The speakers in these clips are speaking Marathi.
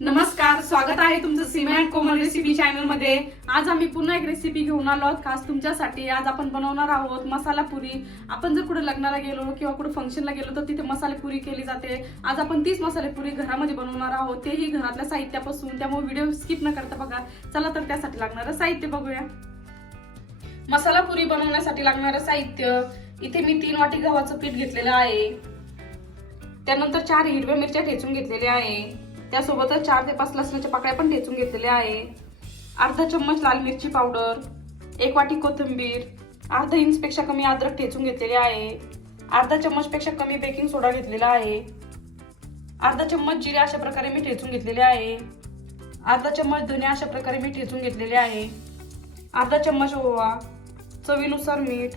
नमस्कार स्वागत आहे तुमचं सीमा अँड कोमल रेसिपी चॅनलमध्ये. आज आम्ही पुन्हा एक रेसिपी घेऊन आलो आहोत. खास तुमच्यासाठी आज आपण बनवणार आहोत मसाला पुरी. आपण जर कुठे लग्नाला गेलो किंवा कुठे फंक्शनला गेलो तर तिथे मसाले पुरी केली जाते. आज आपण तीच मसाले पुरी घरामध्ये बनवणार आहोत. तेही घरातल्या साहित्यापासून. त्यामुळे व्हिडिओ स्किप न करता बघा. चला तर त्यासाठी लागणारं साहित्य बघूया. मसाला पुरी बनवण्यासाठी लागणारं साहित्य. इथे मी तीन वाटी गव्हाचं पीठ घेतलेलं आहे. त्यानंतर चार हिरव्या मिरच्या ठेचून घेतलेल्या आहे. त्यासोबतच चार ते पाच लसणाच्या पाकळ्या पण ठेचून घेतलेल्या आहे. अर्धा चम्मच लाल मिरची पावडर एक वाटी कोथिंबीर अर्धा इंचपेक्षा कमी अद्रक ठेचून घेतलेले आहे. अर्धा चम्मचपेक्षा कमी बेकिंग सोडा घेतलेला आहे. अर्धा चम्मच जिरे अशा प्रकारे मी ठेचून घेतलेले आहे. अर्धा चम्मच धने अशा प्रकारे मी ठेचून घेतलेले आहे. अर्धा चम्मच ओवा चवीनुसार मीठ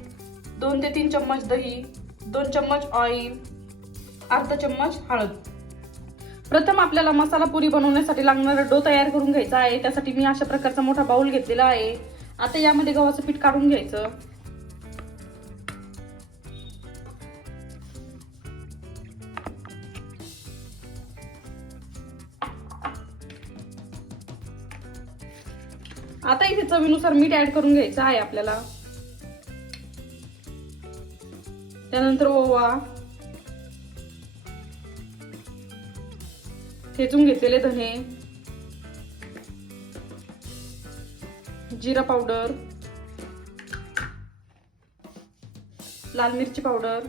दोन ते तीन चम्मच दही दोन चम्मच ऑइल अर्धा चम्मच हळद. प्रथम आपल्याला मसाला पुरी बनवण्यासाठी लागणारा डो तयार करून घ्यायचा आहे. त्यासाठी मी अशा प्रकारचा मोठा बाउल घेतलेला आहे. आता यामध्ये गव्हाचं पीठ काढून घ्यायचं. आता इथे चवीनुसार मीठ ऍड करून घ्यायचं आहे आपल्याला. त्यानंतर ओवा. ठेचून घेतलेले धने जिरा पावडर लाल मिरची पावडर.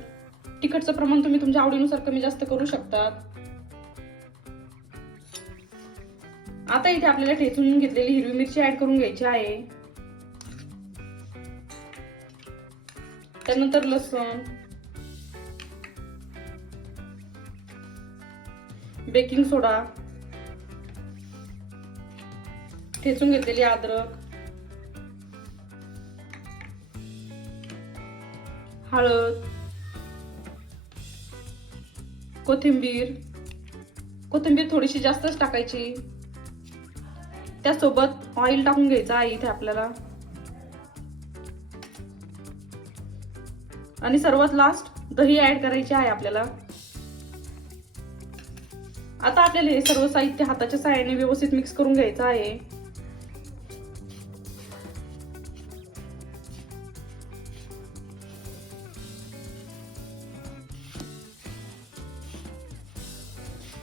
तिखटचं प्रमाण तुम्ही तुमच्या आवडीनुसार कमी जास्त करू शकतात. आता इथे आपल्याला ठेचून घेतलेली हिरवी मिरची ऍड करून घ्यायची आहे. त्यानंतर लसूण. Baking soda. ठेचून घेतलेली अद्रक. हळद. कोथिंबीर. कोथिंबीर थोडीशी जास्तच टाकायची. त्यासोबत ऑइल टाकून घ्यायचं आहे इथे आपल्याला. आणि सर्वात लास्ट दही ऍड करायची आहे आपल्याला. आता आपल्याला हे सर्व साहित्य हाताच्या साह्याने व्यवस्थित मिक्स करून घ्यायचं आहे.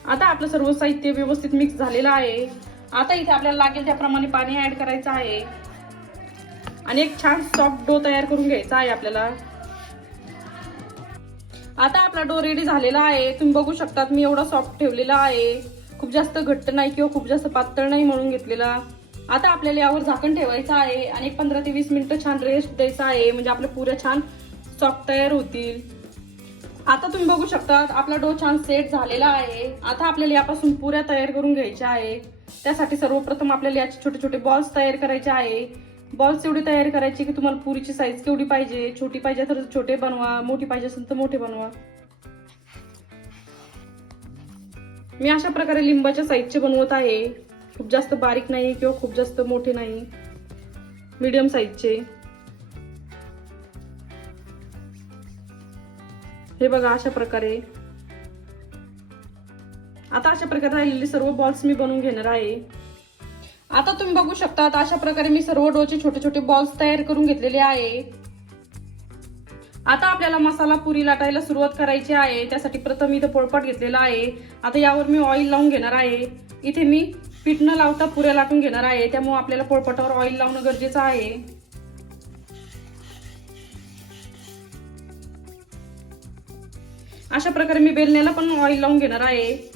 आता आपलं सर्व साहित्य व्यवस्थित मिक्स झालेलं आहे. आता इथे आपल्याला लागेल त्याप्रमाणे पाणी ऍड करायचं आहे. आणि एक छान सॉफ्ट डो तयार करून घ्यायचा आहे आपल्याला. आता आपला डो रेडी झालेला आहे. तुम्ही बघू शकतात मी एवढा सॉफ्ट ठेवलेला आहे. खूप जास्त घट्ट नाही किंवा खूप जास्त पातळ नाही म्हणून घेतलेला. आता आपल्याला यावर झाकण ठेवायचं आहे आणि एक पंधरा ते वीस मिनिटं छान रेस्ट द्यायचा आहे. म्हणजे आपल्या पुऱ्या छान सॉफ्ट तयार होतील. आता तुम्ही बघू शकतात आपला डो छान सेट झालेला आहे. आता आपल्याला यापासून पुऱ्या तयार करून घ्यायच्या आहे. त्यासाठी सर्वप्रथम आपल्याला याचे छोटे छोटे बॉल्स तयार करायचे आहे. बॉल्स एवढे तयार करायचे की तुम्हाला पुरीची साईज केवढी पाहिजे? छोटी पाहिजे तर छोटे बनवा मोठी पाहिजे असेल तर मोठे बनवा. मी अशा प्रकारे लिंबाच्या साईजचे बनवत आहे. खूप जास्त बारीक नाही किंवा खूप जास्त मोठे नाही. मीडियम साईजचे हे बघा अशा प्रकारे. आता अशा प्रकारे राहिलेले सर्व बॉल्स मी बनवून घेणार आहे. आता तुम्ही बघू शकता अशा प्रकारे मी सर्व डोचे छोटे छोटे बॉल्स तयार करून घेतलेले आहे. आता आपल्याला मसाला पुरी लाटायला सुरुवात करायची आहे. त्यासाठी प्रथम इथं पोळपाट घेतलेला आहे. आता यावर मी ऑइल लावून घेणार आहे. इथे मी पीठ न लावता पुऱ्या लाटून घेणार आहे. त्यामुळे आपल्याला पोळपाटावर ऑइल लावणं गरजेचं आहे. अशा प्रकारे मी बेलण्याला पण ऑइल लावून घेणार आहे.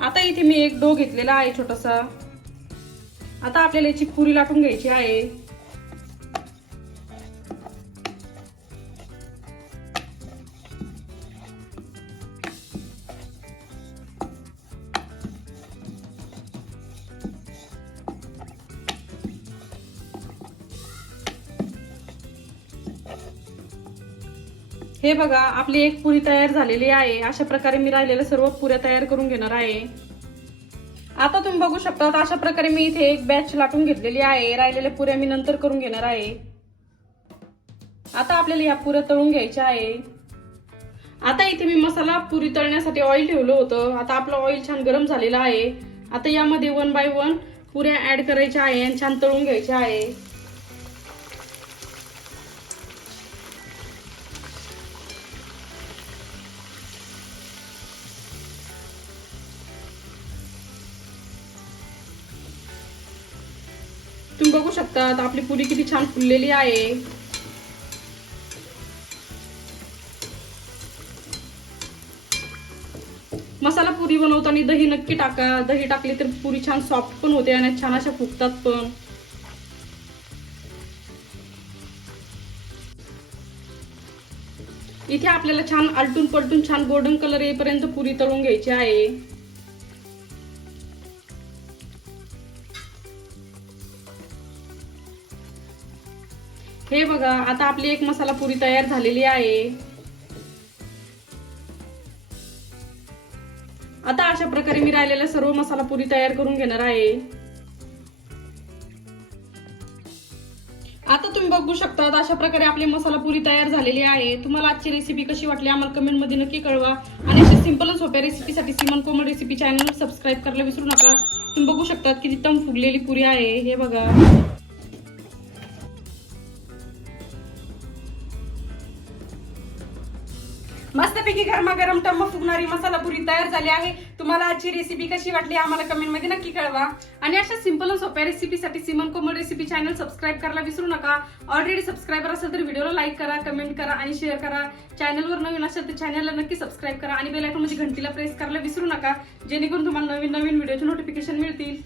आता इथे मी एक डो घेतलेला आहे छोटासा. आता आपल्याला याची पुरी लाटून घ्यायची आहे. हे बघा आपली एक पुरी तयार झालेली आहे. अशा प्रकारे मी राहिलेल्या सर्व पुऱ्या तयार करून घेणार आहे. आता तुम्ही बघू शकता अशा प्रकारे मी इथे एक बॅच लाटून घेतलेली आहे. राहिलेल्या पुऱ्या मी नंतर करून घेणार आहे. आता आपल्याला या पुऱ्या तळून घ्यायच्या आहे. आता इथे मी मसाला पुरी तळण्यासाठी ऑइल ठेवलं होतं. आता आपलं ऑइल छान गरम झालेलं आहे. आता यामध्ये वन बाय वन पुऱ्या ऍड करायच्या आहे आणि छान तळून घ्यायच्या आहे. तुम्ही बघू शकता आपली पुरी किती छान फुललेली आहे. मसाला पुरी बनवताना दही नक्की टाका. दही टाकली तर पुरी छान सॉफ्ट पण होते आणि छान अशा फुगतात पण. इथे आपल्याला छान आलटून पलटून छान गोल्डन कलर येईपर्यंत पुरी तळून घ्यायची आहे. हे बघा आता आपली एक मसाला पुरी तयार झालेली आहे. आता अशा प्रकारे मी राहिलेल्या सर्व मसाला पुरी तयार करून घेणार आहे. आता तुम्ही बघू शकता अशा प्रकारे आपली मसाला पुरी तयार झालेली आहे. तुम्हाला आजची रेसिपी कशी वाटली आम्हाला कमेंटमध्ये नक्की कळवा. आणि अशा सिंपल आणि सोप्या रेसिपीसाठी Siman Komal recipe channel subscribe करायला विसरू नका. तुम्ही बघू शकता किती टम फुगलेली पुरी आहे. हे बघा. मस्तपैकी गरमागरम टम्म फुगणारी मसाला पुरी तयार झाली आहे. तुम्हाला आजची रेसिपी कशी वाटली आम्हाला कमेंटमध्ये नक्की कळवा. आणि अशा सिंपल सोप्या रेसिपीसाठी Siman Komal recipe channel subscribe करायला विसरू नका. ऑलरेडी सबस्क्राईबर असेल तर व्हिडिओला लाईक करा कमेंट करा आणि शेअर करा. चॅनलवर नवीन असेल तर चॅनलला नक्की सबस्क्राईब करा आणि बेल म्हणजे घंटीला प्रेस करायला विसरू नका. जेणेकरून तुम्हाला नवीन नवीन व्हिडिओचे नोटिफिकेशन मिळतील.